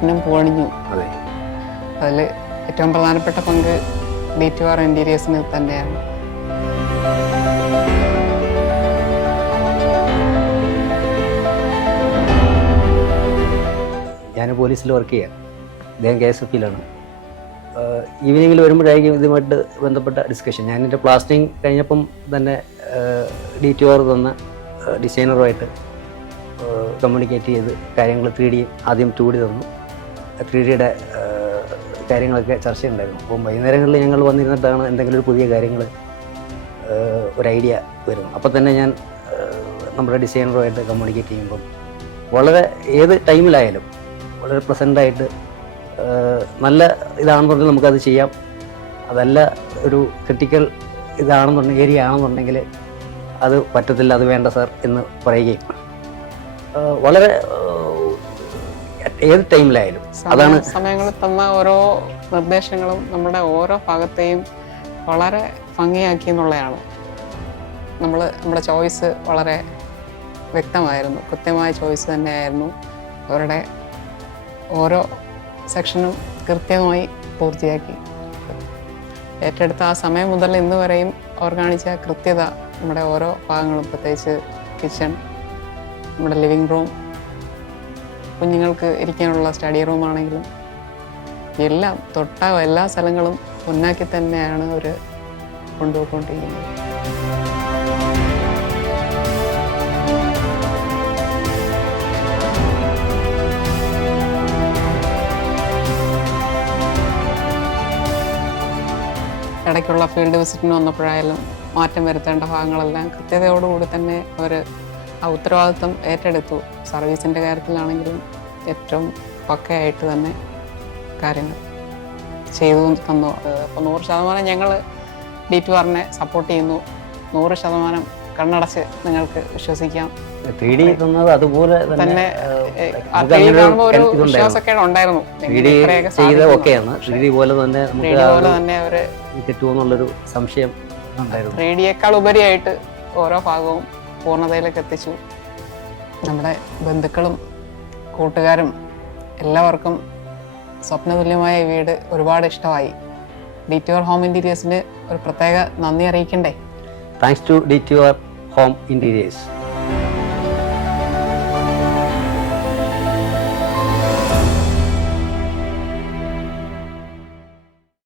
സ്വപ്നം പൂവണിഞ്ഞു. അതെ, അതിൽ ഏറ്റവും പ്രധാനപ്പെട്ട പങ്ക് DTOR ഇന്റീരിയേഴ്സിന് തന്നെയാണ്. ഞാൻ പോലീസിൽ വർക്ക് ചെയ്യാം, അദ്ദേഹം KSFലാണ്. ഈവനിങ്ങിൽ വരുമ്പോഴായിരിക്കും ഇതുമായിട്ട് ബന്ധപ്പെട്ട ഡിസ്കഷൻ. ഞാൻ എൻ്റെ പ്ലാസ്റ്ററിങ് കഴിഞ്ഞപ്പം തന്നെ DTOR തന്ന ഡിസൈനറുമായിട്ട് കമ്മ്യൂണിക്കേറ്റ് ചെയ്ത് കാര്യങ്ങൾ 3D ആദ്യം 2D തന്നു. 3Dയുടെ കാര്യങ്ങളൊക്കെ ചർച്ചയുണ്ടായിരുന്നു. അപ്പം വൈകുന്നേരങ്ങളിൽ ഞങ്ങൾ വന്നിരുന്നിട്ടാണ് എന്തെങ്കിലും ഒരു പുതിയ കാര്യങ്ങൾ ഒരു ഐഡിയ വരുന്നത്. അപ്പം തന്നെ ഞാൻ നമ്മുടെ ഡിസൈനറുമായിട്ട് കമ്മ്യൂണിക്കേറ്റ് ചെയ്യുമ്പം വളരെ ഏത് ടൈമിലായാലും വളരെ പ്രസൻ്റായിട്ട് നല്ല ഇതാണെന്നുണ്ടെങ്കിൽ നമുക്കത് ചെയ്യാം. അതല്ല ഒരു ക്രിട്ടിക്കൽ ഇതാണെന്നുണ്ടെങ്കിൽ ഏരിയ ആണെന്നുണ്ടെങ്കിൽ അത് പറ്റത്തില്ല, അത് വേണ്ട സാർ എന്ന് പറയുകയും വളരെ ഏത് ടൈമിലായാലും അതാണ് സമയങ്ങളിൽ തന്ന ഓരോ നിർദ്ദേശങ്ങളും നമ്മുടെ ഓരോ ഭാഗത്തെയും വളരെ ഭംഗിയാക്കി എന്നുള്ളതാണ്. നമ്മുടെ ചോയ്സ് വളരെ വ്യക്തമായിരുന്നു, കൃത്യമായ ചോയ്സ് തന്നെയായിരുന്നു. അവരുടെ ഓരോ സെക്ഷനും കൃത്യമായി പൂർത്തിയാക്കി. ഏറ്റെടുത്ത ആ സമയം മുതൽ ഇന്ന് വരെയും അവർ കാണിച്ച കൃത്യത നമ്മുടെ ഓരോ ഭാഗങ്ങളും, പ്രത്യേകിച്ച് കിച്ചൺ, നമ്മുടെ ലിവിങ് റൂം, കുഞ്ഞുങ്ങൾക്ക് ഇരിക്കാനുള്ള സ്റ്റഡി റൂമാണെങ്കിലും എല്ലാം തൊട്ട എല്ലാ സ്ഥലങ്ങളും പൊന്നാക്കി തന്നെയാണ് അവർ കൊണ്ടുപോയിക്കൊണ്ടിരിക്കുന്നത്. ഇടയ്ക്കുള്ള ഫീൽഡ് വിസിറ്റിന് വന്നപ്പോഴായാലും മാറ്റം വരുത്തേണ്ട ഭാഗങ്ങളെല്ലാം കൃത്യതയോടുകൂടി തന്നെ അവർ ആ ഉത്തരവാദിത്വം ഏറ്റെടുത്തു. സർവീസിൻ്റെ കാര്യത്തിലാണെങ്കിലും ഏറ്റവും പക്കയായിട്ട് തന്നെ കാര്യങ്ങൾ ചെയ്തു തന്നു. അപ്പോൾ 100% ഞങ്ങൾ DTORനെ സപ്പോർട്ട് ചെയ്യുന്നു. 100% കണ്ണടച്ച് നിങ്ങൾക്ക് വിശ്വസിക്കാം. 3D തന്നത് അതുപോലെ തന്നെ ഒരു വിശ്വാസക്കേട് ഉണ്ടായിരുന്നു. 3D പോലെ തന്നെ അവര് കിട്ടുമെന്നുള്ളൊരു സംശയം ഉണ്ടായിരുന്നു. 3Dയേക്കാൾ ഉപരിയായിട്ട് ഓരോ ഭാഗവും പൂർണ്ണതയിലേക്ക് എത്തിച്ചു. നമ്മുടെ ബന്ധുക്കളും കൂട്ടുകാരും എല്ലാവർക്കും സ്വപ്നതുല്യമായ ഈ വീട് ഒരുപാട് ഇഷ്ടമായി. DTOR ഹോം ഇന്റീരിയേഴ്സിന് ഒരു പ്രത്യേക നന്ദി അറിയിക്കണ്ടേ? Thanks to DTOR home interiors.